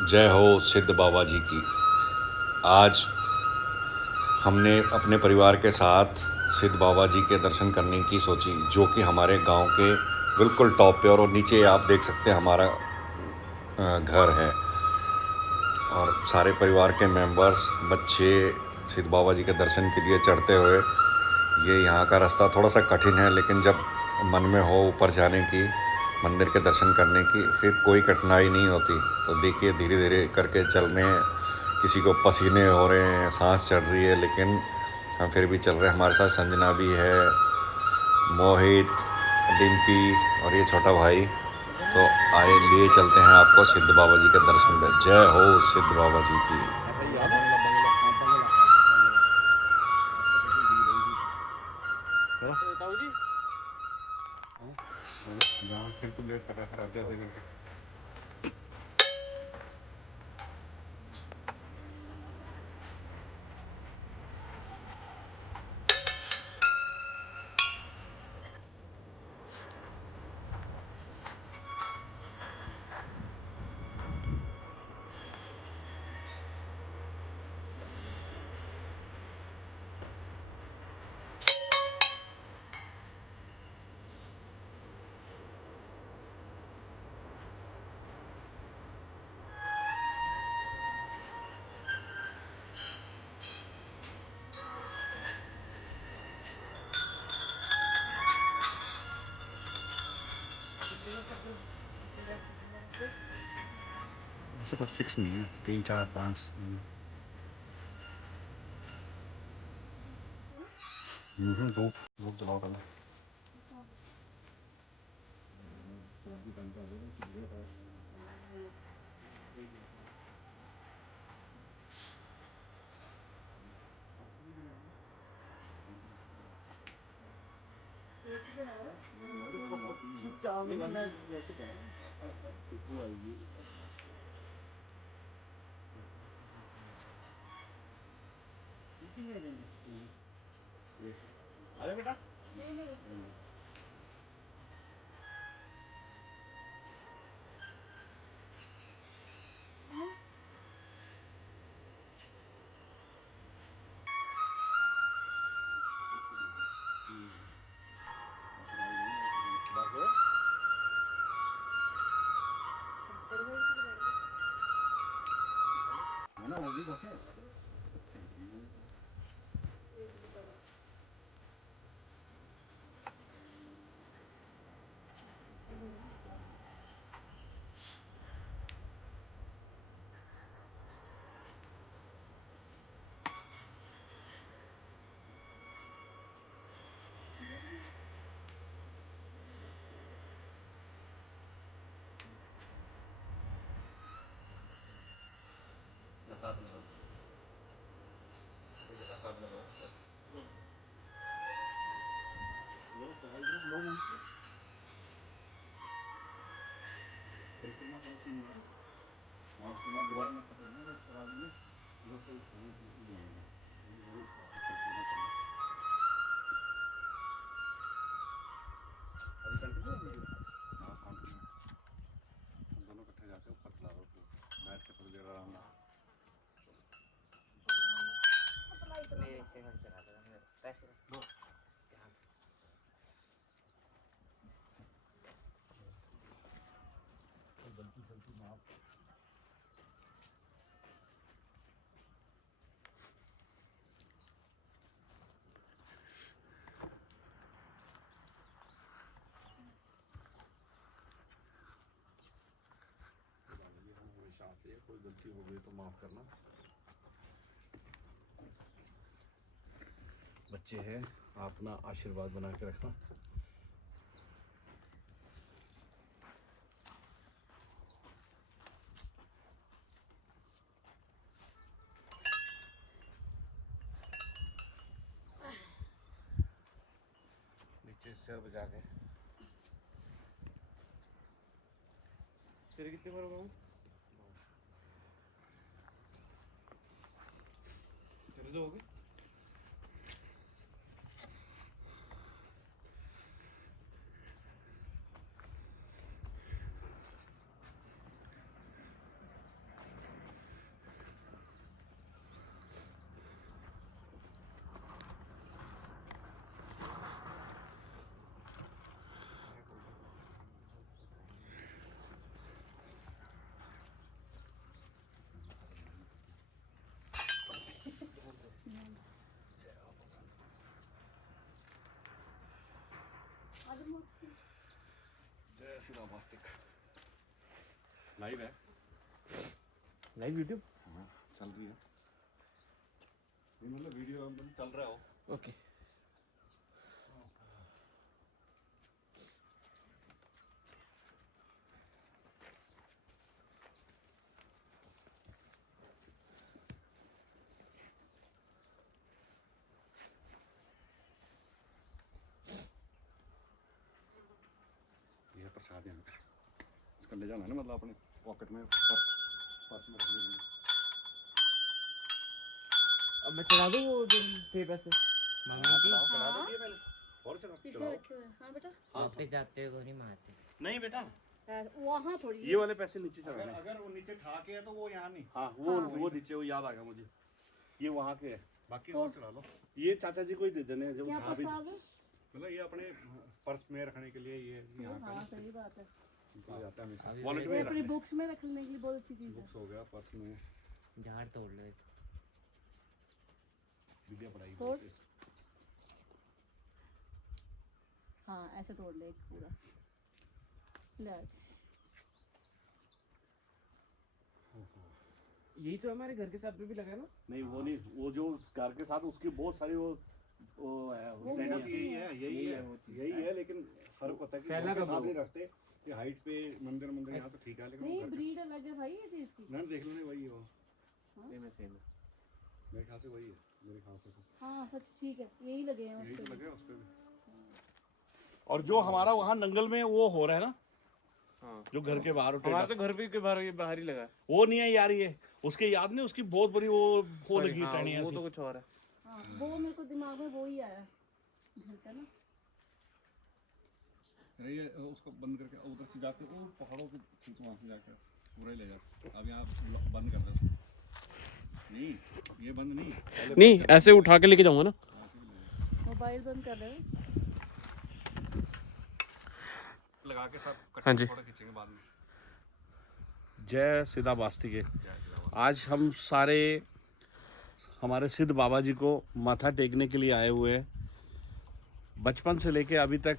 जय हो सिद्ध बाबा जी की। आज हमने अपने परिवार के साथ सिद्ध बाबा जी के दर्शन करने की सोची, जो कि हमारे गांव के बिल्कुल टॉप पे, और नीचे आप देख सकते हैं हमारा घर है। और सारे परिवार के मेंबर्स, बच्चे सिद्ध बाबा जी के दर्शन के लिए चढ़ते हुए, ये यहाँ का रास्ता थोड़ा सा कठिन है, लेकिन जब मन में हो ऊपर जाने की, मंदिर के दर्शन करने की, फिर कोई कठिनाई नहीं होती। तो देखिए धीरे धीरे करके चल रहे हैं, किसी को पसीने हो रहे हैं, सांस चढ़ रही है, लेकिन हम फिर भी चल रहे हैं। हमारे साथ संजना भी है, मोहित, डिम्पी और ये छोटा भाई। तो आए लिए चलते हैं आपको सिद्ध बाबा जी के दर्शन में। जय हो सिद्ध बाबा जी की। ऐसा कुछ फिक्स नहीं है, 3 4 5। धूप धूप जलाओ पहले। दोनों इकट्ठे जाते हैं, ऊपर चला दो, बैठ के थोड़ी देर आराम से। हमेशा आती है, कोई गलती हो गई तो माफ़ करना। बच्चे हैं, अपना आशीर्वाद बना के रखना। नीचे सिर बजा के तेरे कितने बार होगा? तेरे जो हो गए। सीधा वास्तिक लाइव है, लाइव वीडियो चल रही है, मतलब वीडियो चल रहा हो। ओके। ये प्रसाद यहाँ का, इसका ले जाना है ना, मतलब अपने पॉकेट में पर्स में रखने के लिए। अब मैं चढ़ा दूँ वो जो थे पैसे मम्मी की? चढ़ा दो दिए मैंने, और चढ़ा रखे हुए हैं। हाँ बेटा, वापस जाते हुए नहीं मारते। नहीं बेटा, वहाँ थोड़ी ये वाले पैसे नीचे चढ़ाने। अगर वो नीचे ठाके है तो वो यहाँ नहीं, हाँ वो नीचे, वो याद आ गया मुझे, ये वहाँ के है। बाकी और चढ़ा लो। ये चाचा जी को ही दे देने हैं, जब क्या भाभी प्रसाद है? मतलब ये अपने पर्स में रखने के लिए, ये यहाँ हाँ सही बात है। का जाता है हमेशा। वॉलेट ये में अपनी रखने। बुक्स में रखने के लिए बहुत अच्छी चीज़ है। बुक्स हो गया, पर्स में झाड़ तोड़ लो। विद्या पढ़ाई तोड़। बोलते हैं। हाँ ऐसे तोड़ ले एक पूरा। ले आज। यही तो हमारे घर के साथ में भी लगा है ना? नहीं वो नहीं, वो जो घर के साथ उसकी बहुत सारी वो है, वो टहनियाँ। मोटी यही है, लेकिन हर पता है कि फैला घर के कब साथ हो? नहीं रखते कि हाइट पे मंदिर यहाँ तो ठीक है, लेकिन नहीं वो घर के- ब्रीड अलग है भाई ये चीज़ की। ना देख लो, नहीं वही है वो, सेम है सेम है। मेरे ख्याल से वही है, मेरे ख्याल से तो हाँ सच ठीक है, यही लगे हैं यही उस तो पे। लगे उस पे भी। और जो हमारा वहाँ नंगल में वो हो रहा है ना, हाँ जो घर के बाहर हमारा तो घर पे के बाहर ही लगा है। वो नहीं है यार, ये उसके याद नहीं, उसकी बहुत बड़ी वो Sorry, लगी हाँ, टहनी वो ऐसी। तो कुछ और है। हाँ वो मेरे को दिमाग में वो ही आया झलका ना। अरे ये उसको बंद करके उधर से जाके वो पहाड़ों के खींच, वहाँ से जाकर पूरा ही ले जा। अब यहाँ बंद कर दो इसको। नहीं ये बंद नहीं, नहीं ऐसे उठा के लेके जाऊंगा ना। मोबाइल बंद कर रहे हो? लगा के साथ हाँ जी। थोड़ा खींचेंगे बाद में। जय सिद्धा वास्ती के। आज हम सारे हमारे सिद्ध बाबा जी को माथा टेकने के लिए आए हुए हैं। बचपन से लेके अभी तक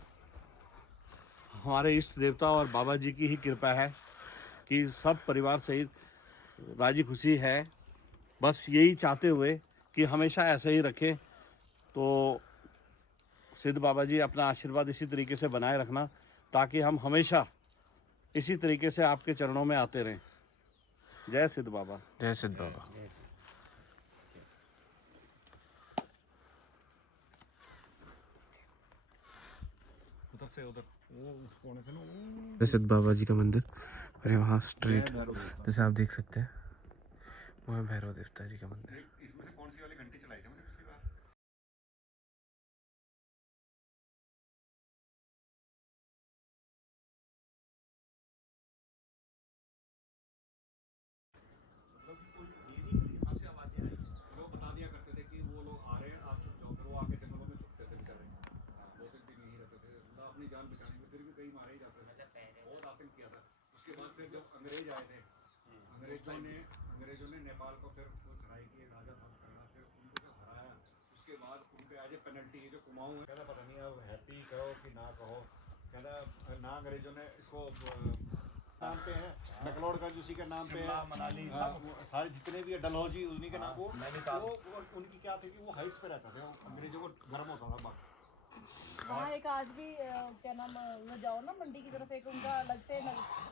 हमारे इष्ट देवता और बाबा जी की ही कृपा है कि सब परिवार सहित राजी खुशी है। बस यही चाहते हुए कि हमेशा ऐसे ही रखें। तो सिद्ध बाबा जी अपना आशीर्वाद इसी तरीके से बनाए रखना, ताकि हम हमेशा इसी तरीके से आपके चरणों में आते रहें। जय सिद्ध बाबा। जय सिद्ध बाबा। उधर से उधर वो उस कोने से ना वो जय सिद्ध बाबा जी का मंदिर, और वहाँ स्ट्रीट जैसे आप देख सकते हैं वहाँ भैरव देवता जी का मंदिर। इसमें से कौन सी वाली घंटी चलाई थी मैंने पिछली बार? वो बता दिया करते थे कि वो लोग आ रहे हैं, आप छुप जाओ, फिर वो आके जंगलों में छुपते थे बेचारे। दो तीन दिन यहीं रहते थे, मतलब अपनी जान बचाने में, फिर भी कई मारे ही जाते थे। बहुत आतंक किया था। उसके बाद फिर जब अंग्रेज आए थे, अंग्रेजों ने नेपाल को फिर वो चढ़ाई की, राजा साहब करना, फिर उनको जब हराया, उसके बाद उनके एज ए पेनल्टी जो कुमाऊं है, कहना पता नहीं अब हैप्पी कहो कि ना कहो, कहना ना अंग्रेजों ने इसको नाम पे है मैक्लोडगंज, उसी के नाम पे है, मनाली, सारे जितने भी है डलहौजी उन्हीं के नाम। वो उनकी क्या थी कि वो हाइट्स पे रहता थे, अंग्रेजों को गर्म होता था बाकी। हाँ एक आज भी क्या नाम में जाओ ना मंडी की तरफ, एक उनका अलग से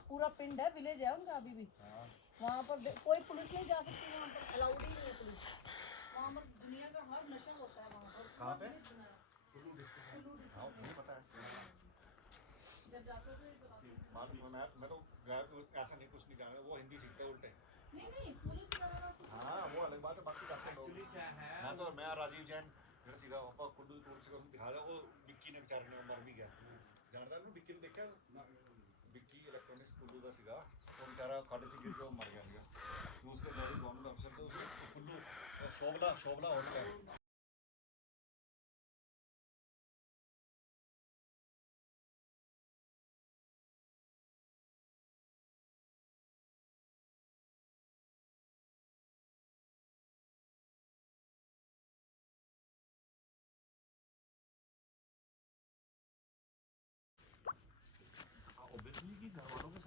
पूरा पिंड है, विलेज है उनका अभी भी। वहाँ पर कोई पुलिस नहीं जा सकती, वहाँ पर अलाउड ही नहीं है पुलिस। वहाँ पर दुनिया का हर नशा होता है वहाँ पर। कहाँ पे? हाँ मुझे पता है। जब जाते हो तो ये पता बात मैं तो ऐसा नहीं कुछ नहीं जाना, वो हिंदी सीखते हैं उल्टे। नहीं पुलिस वगैरह कुछ हाँ वो अलग बात है, बाकी बातें लोग। मैं राजीव जैन मेरा सीधा पापा खुद टूर से दिखा दे। वो बिक्की ने बेचारे ने मर भी गया, जानता है बिक्की ने देखा, बिक्की इलेक्ट्रॉनिक्स कुल्लू का सीगा, वो बेचारा खाटे से गिर के मर गया। उसके बाद गवर्नमेंट अफसर तो कुल्लू शोभला होटल है।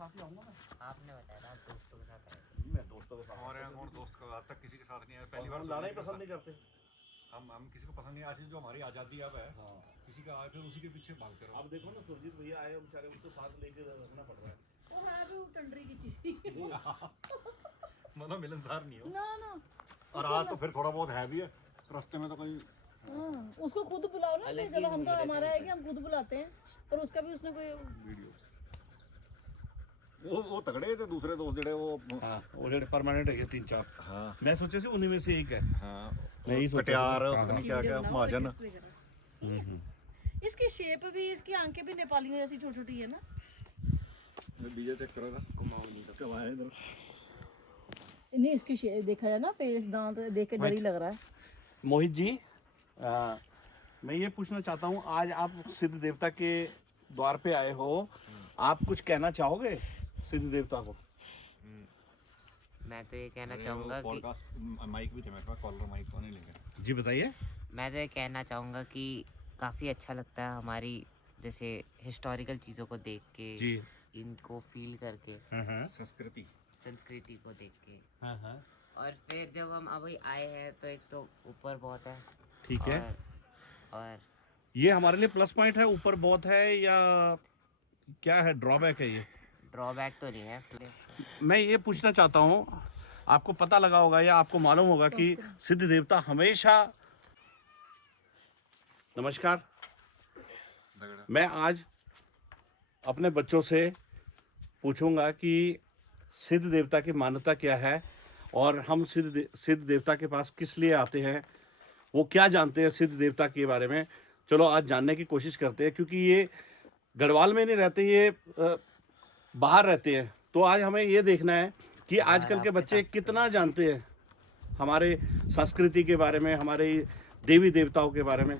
साथ ही आऊंगा मैं। आपने बताया था आप दोस्तों के साथ आए थे। मैं दोस्तों के साथ हमारे यहाँ कौन दोस्त का आज तक किसी के साथ नहीं आया, पहली बार हम लाना ही पसंद नहीं करते। हम किसी को पसंद नहीं, आज जो हमारी आज़ादी अब है, हाँ किसी का आए फिर उसी के पीछे भागते रहो। अब देखो ना सुरजीत भैया आए बेचारे, उनको साथ लेके रखना पड़ रहा है। वो है भी वो टंडरी की चीज मतलब मिलनसार नहीं हो। ना ना और आज तो फिर थोड़ा बहुत है भी है रास्ते में तो कोई हाँ, उसको खुद बुलाओ ना ऐसे, जब हम तो हमारा है कि हम खुद बुलाते हैं, पर उसका भी उसने कोई वीडियो वो तगड़े थे दूसरे दोस्त जड़े वो हाँ ऑलरेडी परमानेंट है 3-4। हाँ मैं सोचे से उन्हीं में से एक है। हाँ मैं यही सोच कटियार रहा था। पता नहीं क्या वीडियो क्या बनाओ, महाजन pics वगैरह। इसकी शेप भी, इसकी आंखें भी नेपालियों जैसी छोटी छोटी है ना। डीजे चेक करो ना कमाए इधर नहीं इसकी शेप देखा जाए ना, फेस दांत देख के डर ही लग रहा है। मोहित जी मैं ये पूछना चाहता हूँ, आज आप सिद्ध देवता के द्वार पे आए हो, आप कुछ कहना चाहोगे सिद्ध देवता को? मैं तो ये कहना चाहूँगा कि पॉडकास्ट माइक भी थे मेरे पास, कॉलर माइक तो नहीं लेंगे। जी बताइए। मैं तो ये कहना चाहूँगा कि काफ़ी अच्छा लगता है हमारी जैसे हिस्टोरिकल चीज़ों को देख के, जी इनको फील करके, संस्कृति संस्कृति को देख के। हाँ और फिर जब हम अभी आए हैं तो एक तो ऊपर बहुत है, ठीक है। और ये हमारे लिए प्लस पॉइंट है, ऊपर बहुत है या क्या है, ड्रॉबैक है ये? ड्रॉबैक तो नहीं है। मैं ये पूछना चाहता हूँ, आपको पता लगा होगा या आपको मालूम होगा कि सिद्ध देवता हमेशा, नमस्कार, मैं आज अपने बच्चों से पूछूंगा कि सिद्ध देवता की मान्यता क्या है और हम सिद्ध देवता के पास किस लिए आते हैं, वो क्या जानते हैं सिद्ध देवता के बारे में। चलो आज जानने की कोशिश करते हैं, क्योंकि ये गढ़वाल में नहीं रहते, ये बाहर रहते हैं। तो आज हमें ये देखना है कि आजकल के बच्चे कितना जानते हैं हमारे संस्कृति के बारे में, हमारे देवी देवताओं के बारे में।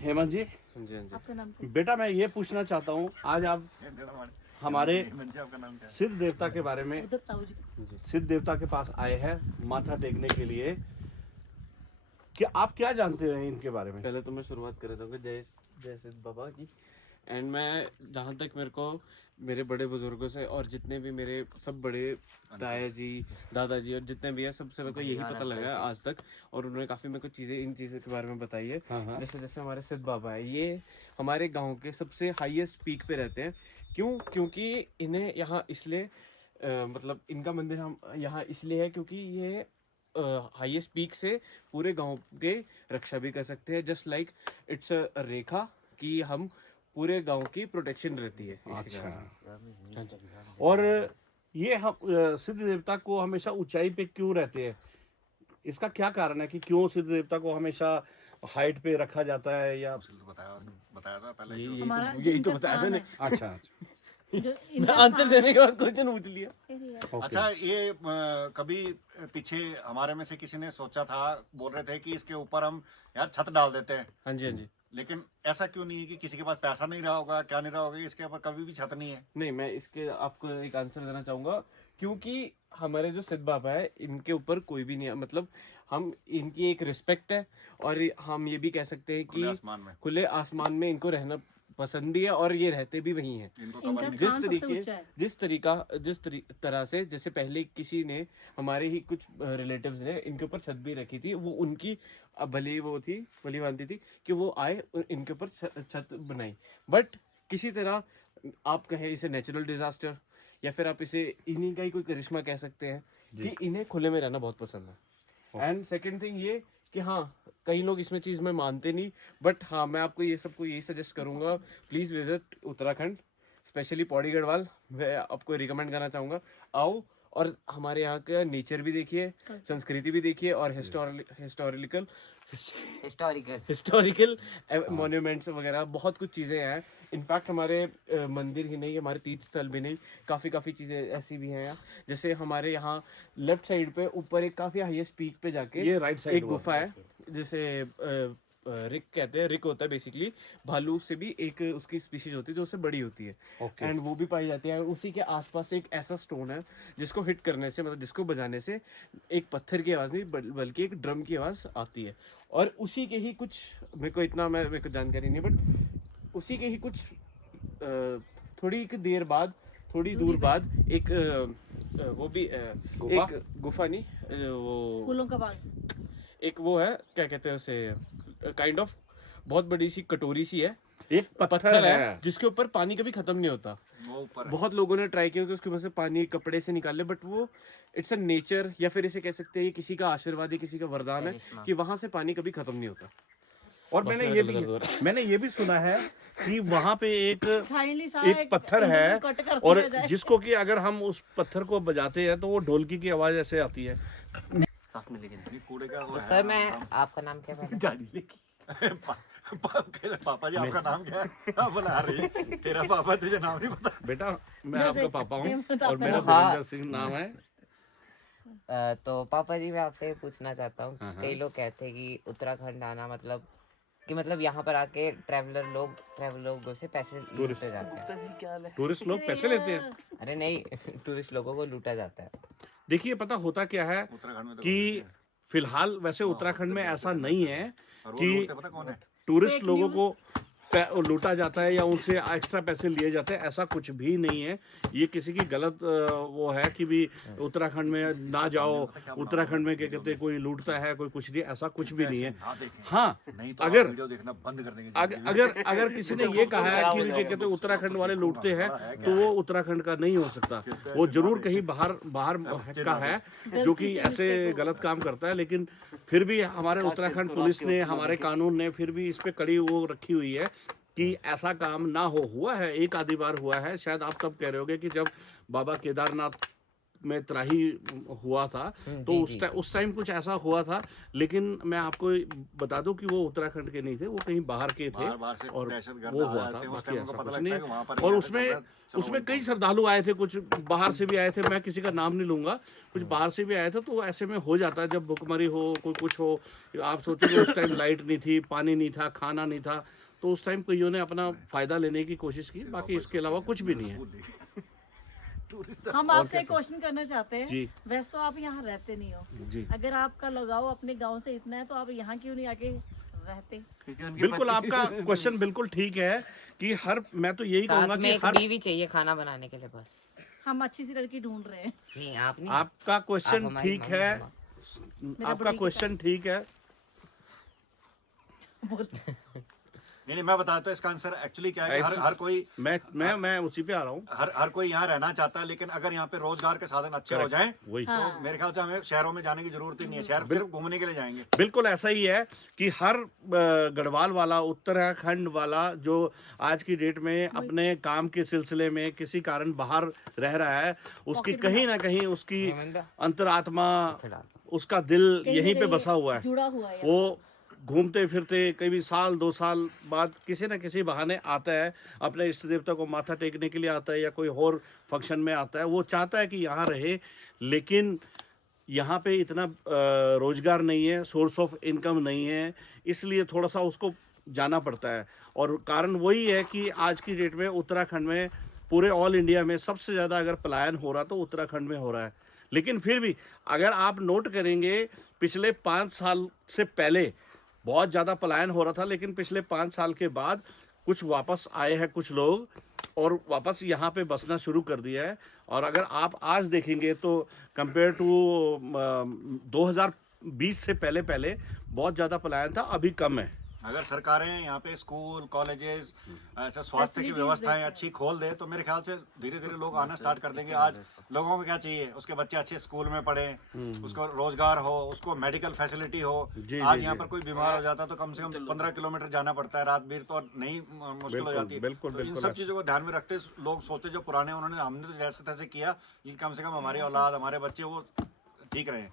हेमंत जी, हाँ जी हाँ जी। आपका नाम क्या बेटा मैं ये पूछना चाहता हूँ, आज आप हमारे सिद्ध देवता के बारे में, है? उधर ताऊ जी। सिद्ध देवता के पास आए हैं माथा टेकने के लिए, कि आप क्या जानते हैं इनके बारे में? पहले तो मैं शुरुआत करना चाहूँगा जय जय सिद्ध बाबा की। एंड मैं जहाँ तक मेरे को मेरे बड़े बुजुर्गों से और जितने भी मेरे सब बड़े ताया जी, दादाजी और जितने भी है, सबसे मेरे को यही पता लगा है आज तक, और उन्होंने काफ़ी मेरे को चीज़ें इन चीज़ों के बारे में बताई है। हाँ। जैसे जैसे हमारे सिद्ध बाबा है, ये हमारे गांव के सबसे हाईएस्ट पीक पे रहते हैं। क्यों? क्योंकि इन्हें यहाँ इसलिए मतलब इनका मंदिर हम यहाँ इसलिए है क्योंकि ये हाईएस्ट पीक से पूरे गांव के रक्षा भी कर सकते हैं। जस्ट लाइक इट्स अ रेखा कि हम पूरे गांव की प्रोटेक्शन रहती है। अच्छा। हाँ जी। और ये हम सिद्ध देवता को हमेशा ऊंचाई पे क्यों रहते हैं? इसका क्या कारण है कि क्यों सिद्ध देवता को हमेशा हाइट पे रखा जाता है? या बताया था पहले यही हमारा तो जिनका बताया स्थान मैंने। है, अच्छा जो मैं इनका आंसर स्थान देने के बाद क्वेश्चन पूछ लिया। है। अच्छा ये कभी पीछे हमारे में से किसी ने सोचा था, बोल रहे थे कि इसके ऊपर हम यार छत डाल देते हैं, हाँ जी हाँ जी। लेकिन ऐसा क्यों नहीं है कि किसी के पास पैसा नहीं रहा होगा, क्या नहीं रहा होगा, इसके ऊपर कभी भी छत नहीं है? नहीं, मैं इसके आपको एक आंसर देना चाहूंगा, क्योंकि हमारे जो सिद्ध बाबा है इनके ऊपर कोई भी नहीं है, मतलब हम इनकी एक रिस्पेक्ट है, और हम ये भी कह सकते हैं खुले कि आसमान में खुले आसमान में इनको रहना पसंद भी है और ये रहते भी वहीं हैं। इनको इनका कवर नहीं स्थान सबसे ऊंचा है। जिस तरह से जैसे पहले किसी ने हमारे ही कुछ रिलेटिव्स ने इनके ऊपर छत भी रखी थी, वो उनकी भली वो थी, भली मानती थी कि वो आए इनके ऊपर छत बनाई। बट किसी तरह आप कहें इसे नेचुरल डिजास्टर या फिर आप इसे इन्हीं का ही कोई करिश्मा कह सकते हैं कि इन्हें खुले में रहना बहुत पसंद है। एंड सेकेंड थिंग ये कि हाँ, कई लोग इसमें चीज़ में मानते नहीं, बट हाँ मैं आपको ये सबको यही सजेस्ट करूँगा, please visit Uttarakhand, specially Pauri Garhwal. मैं आपको रिकमेंड करना चाहूँगा, आओ और हमारे यहाँ का नेचर भी देखिए, संस्कृति भी देखिए, और हिस्टोरिकल मॉन्यूमेंट्स वगैरह बहुत कुछ चीज़ें हैं। इनफैक्ट हमारे मंदिर ही नहीं, हमारे तीर्थ स्थल भी नहीं, काफ़ी चीज़ें ऐसी भी हैं यहाँ। जैसे हमारे यहाँ लेफ्ट साइड पे ऊपर एक काफ़ी हाईएस्ट पीक पे जाके ये राइट साइड एक गुफा है, जैसे रिक कहते हैं, रिक होता है बेसिकली भालू से भी एक उसकी स्पीशीज होती है जो उससे बड़ी होती है, एंड वो भी पाई जाती है। उसी के आसपास एक ऐसा स्टोन है जिसको हिट करने से, मतलब जिसको बजाने से एक पत्थर की आवाज़ नहीं बल्कि एक ड्रम की आवाज़ आती है। और उसी के ही कुछ, मेरे को जानकारी नहीं, बट उसी के ही कुछ थोड़ी एक देर बाद, थोड़ी दूर बाद एक वो भी गुफा? एक गुफा नहीं, वो फूलों का बाग। एक वो है, क्या कहते हैं उसे, काइंड ऑफ बहुत बड़ी सी कटोरी सी है, एक पत्थर है जिसके ऊपर पानी कभी खत्म नहीं होता। बहुत लोगों ने ट्राई किया कि उसके ऊपर से पानी कपड़े से निकाल ले, बट वो इट्स अ नेचर, या फिर इसे कह सकते हैं ये किसी का आशीर्वाद है, किसी का वरदान है करिश्मा। कि वहां से पानी कभी खत्म नहीं होता। और बस मैंने मेरा गला दर्द मैंने ये भी सुना है कि वहाँ पे फाइनली एक पत्थर है, और जिसको कि अगर हम उस पत्थर को बजाते हैं तो वो ढोलकी की आवाज ऐसे आती है। साथ में लेकिन कूड़े का तो सर मैं आपका नाम क्या है? जाली लेके पापा जी आपका नाम क्या है? हाँ, बोला अरे तेरा पापा तुझे नाम नहीं पता? बेटा मैं आपका पापा हूँ और मेरा हाँ। वीरेंद्र सिंह नाम है। तो पापा जी मैं आपसे पूछना चाहता हूँ, हाँ, हाँ। कई लोग कहते हैं कि उत्तराखंड आना मतलब कि मतलब यहाँ पर आके ट्रैवलर लोगों से पैसे लूटे जाते हैं। टूरिस्ट लोग पैसे लेते हैं। अरे नहीं टूरिस्ट लोगों को लूटा जाता है। देखिए पता होता क्या है उत्तराखंड में तो कि फिलहाल वैसे उत्तराखंड में ऐसा नहीं है और वो कि लोग पता कौन है? टूरिस्ट लोगों को लूटा जाता है या उनसे एक्स्ट्रा पैसे लिए जाते हैं, ऐसा कुछ भी नहीं है। ये किसी की गलत वो है कि भी उत्तराखंड में ना जाओ, उत्तराखंड में क्या कहते हैं कोई लूटता है कोई कुछ नहीं, ऐसा कुछ भी नहीं है। ना देखें। हाँ, नहीं तो अगर वीडियो देखना बंद कर देंगे। अगर किसी ने ये कहा है कि क्या कहते हैं उत्तराखंड वाले लूटते हैं, तो वो उत्तराखंड का नहीं हो सकता। वो जरूर कहीं बाहर बाहर का है जो कि ऐसे गलत काम करता है, लेकिन फिर भी हमारे उत्तराखंड पुलिस ने, हमारे कानून ने फिर भी इस पे कड़ी वो रखी हुई है कि ऐसा काम ना हो। हुआ है, एक आधी बार हुआ है, शायद आप तब कह रहे होगे कि जब बाबा केदारनाथ में त्राही हुआ था तो उस टाइम कुछ ऐसा हुआ था, लेकिन मैं आपको बता दूं कि वो उत्तराखंड के नहीं थे, वो कहीं बाहर के थे बाहर से और दहशतगर्द वो आ हुआ जाते था। हैं, उस बाकी टाइम उनको ऐसा पता कुछ लगता नहीं है कि वहाँ पर और ये उसमें चल रहा है, उसमें कई श्रद्धालु आए थे, कुछ बाहर से भी आए थे, मैं किसी का नाम नहीं लूंगा, कुछ बाहर से भी आए थे। तो ऐसे में हो जाता है जब भुखमरी हो, कोई कुछ हो, आप सोचोगे उस टाइम लाइट नहीं थी, पानी नहीं था, खाना नहीं था, तो उस टाइम कईयों ने अपना फायदा लेने की कोशिश की। बाकी इसके अलावा कुछ भी नहीं है। हम आपसे एक क्वेश्चन करना चाहते हैं। जी। वैसे तो आप यहाँ रहते नहीं हो, जी अगर आपका लगाव अपने गांव से इतना है तो आप यहाँ क्यों नहीं आके रहते? बिल्कुल, आपका क्वेश्चन बिल्कुल ठीक है कि मैं तो यही कहूंगा साथ में कि एक हर बीवी चाहिए खाना बनाने के लिए बस। हम अच्छी सी लड़की ढूंढ रहे हैं। नहीं आप नहीं, आपका क्वेश्चन आप हमारी ठीक मम्मी है, मामा। आपका क्वेश्चन ठीक है। नहीं मैं बताता हूँ इसका आंसर एक्चुअली क्या है कि हर कोई मैं उसी पे आ रहा हूँ। हर कोई यहाँ रहना चाहता है, लेकिन अगर यहाँ पे रोजगार के साधन अच्छे हो जाएं वही तो मेरे ख्याल से हमें शहरों में जाने की जरूरत ही नहीं है। शहर सिर्फ घूमने के लिए जाएंगे। बिल्कुल ऐसा ही है कि हर गढ़वाल वाला, उत्तराखंड वाला जो आज की डेट में अपने काम के सिलसिले में किसी कारण बाहर रह रहा है, उसकी कहीं ना कहीं उसकी अंतरात्मा, उसका दिल यहीं पे बसा हुआ है। जुड़ा हुआ है। वो घूमते फिरते कभी साल 2 साल बाद किसी न किसी बहाने आता है, अपने इष्ट देवता को माथा टेकने के लिए आता है या कोई और फंक्शन में आता है। वो चाहता है कि यहाँ रहे, लेकिन यहाँ पे इतना रोजगार नहीं है, सोर्स ऑफ इनकम नहीं है, इसलिए थोड़ा सा उसको जाना पड़ता है। और कारण वही है कि आज की डेट में उत्तराखंड में, पूरे ऑल इंडिया में सबसे ज़्यादा अगर पलायन हो रहा तो उत्तराखंड में हो रहा है। लेकिन फिर भी अगर आप नोट करेंगे, पिछले 5 साल से पहले बहुत ज़्यादा पलायन हो रहा था, लेकिन पिछले 5 साल के बाद कुछ वापस आए हैं कुछ लोग और वापस यहाँ पे बसना शुरू कर दिया है। और अगर आप आज देखेंगे तो कंपेयर टू 2020 से पहले बहुत ज़्यादा पलायन था, अभी कम है। अगर सरकारें यहाँ पे स्कूल, कॉलेजेस, ऐसा स्वास्थ्य की व्यवस्थाएं अच्छी खोल दे तो मेरे ख्याल से धीरे धीरे लोग आना स्टार्ट कर देंगे। आज लोगों को क्या चाहिए, उसके बच्चे अच्छे स्कूल में पढ़े, उसको रोजगार हो, उसको मेडिकल फैसिलिटी हो। आज यहाँ पर कोई बीमार हो जाता है तो कम से कम 15 किलोमीटर जाना पड़ता है, रात भीड़ तो नहीं मुश्किल हो जाती है। बिल्कुल, तो इन सब चीज़ों को ध्यान में रखते लोग सोचते जो पुराने उन्होंने, हमने तो जैसे तैसे किया, ये कम से कम हमारी औलाद, हमारे बच्चे वो ठीक रहे।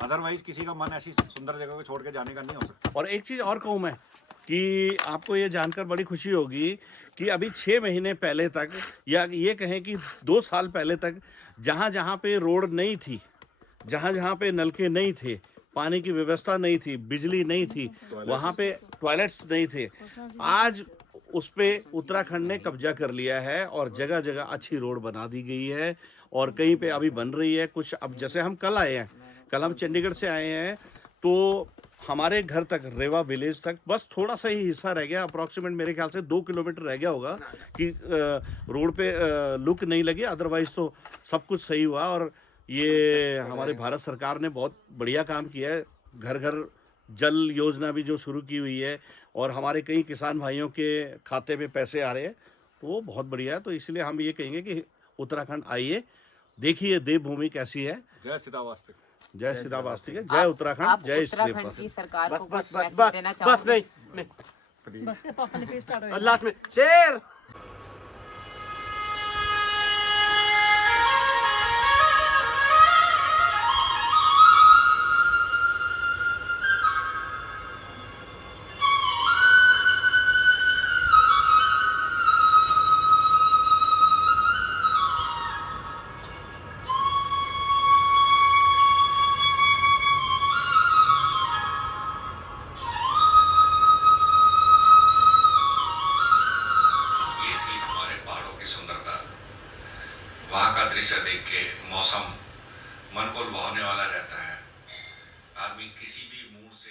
अदरवाइज किसी का मन ऐसी सुंदर जगह को छोड़ के जाने का नहीं हो सकता। और एक चीज़ और कहूँ मैं कि आपको ये जानकर बड़ी खुशी होगी कि अभी 6 महीने पहले तक, या ये कहें कि 2 साल पहले तक, जहाँ जहाँ पे रोड नहीं थी, जहाँ जहाँ पे नलके नहीं थे, पानी की व्यवस्था नहीं थी, बिजली नहीं थी, वहाँ पे टॉयलेट्स नहीं थे, आज उस पे उत्तराखंड ने कब्जा कर लिया है और जगह जगह अच्छी रोड बना दी गई है और कहीं पे अभी बन रही है कुछ। अब जैसे हम कल आए हैं, कल हम चंडीगढ़ से आए हैं, तो हमारे घर तक, रेवा विलेज तक बस थोड़ा सा ही हिस्सा रह गया, अप्रॉक्सीमेट मेरे ख्याल से 2 किलोमीटर रह गया होगा कि रोड पे लुक नहीं लगी, अदरवाइज तो सब कुछ सही हुआ। और ये हमारे भारत सरकार ने बहुत बढ़िया काम किया है, घर घर जल योजना भी जो शुरू की हुई है, और हमारे कई किसान भाइयों के खाते में पैसे आ रहे हैं, तो वो बहुत बढ़िया है। तो इसलिए हम ये कहेंगे कि उत्तराखंड आइए, देखिए देवभूमि कैसी है। जय सीतावास्तिक। जय सीतावास्तिक, जय उत्तराखंड, जय श्री उत्तराखंड देव। की सरकार बस को बस कुछ बस मैसेज बस देना बस चाहोगे? नहीं बस के पापा ने फिर स्टार्ट हो लास्ट में शेर। ये थी हमारे पहाड़ों की सुंदरता। वहाँ का दृश्य देख के मौसम मन को लुभाने वाला रहता है। आदमी किसी भी मूड से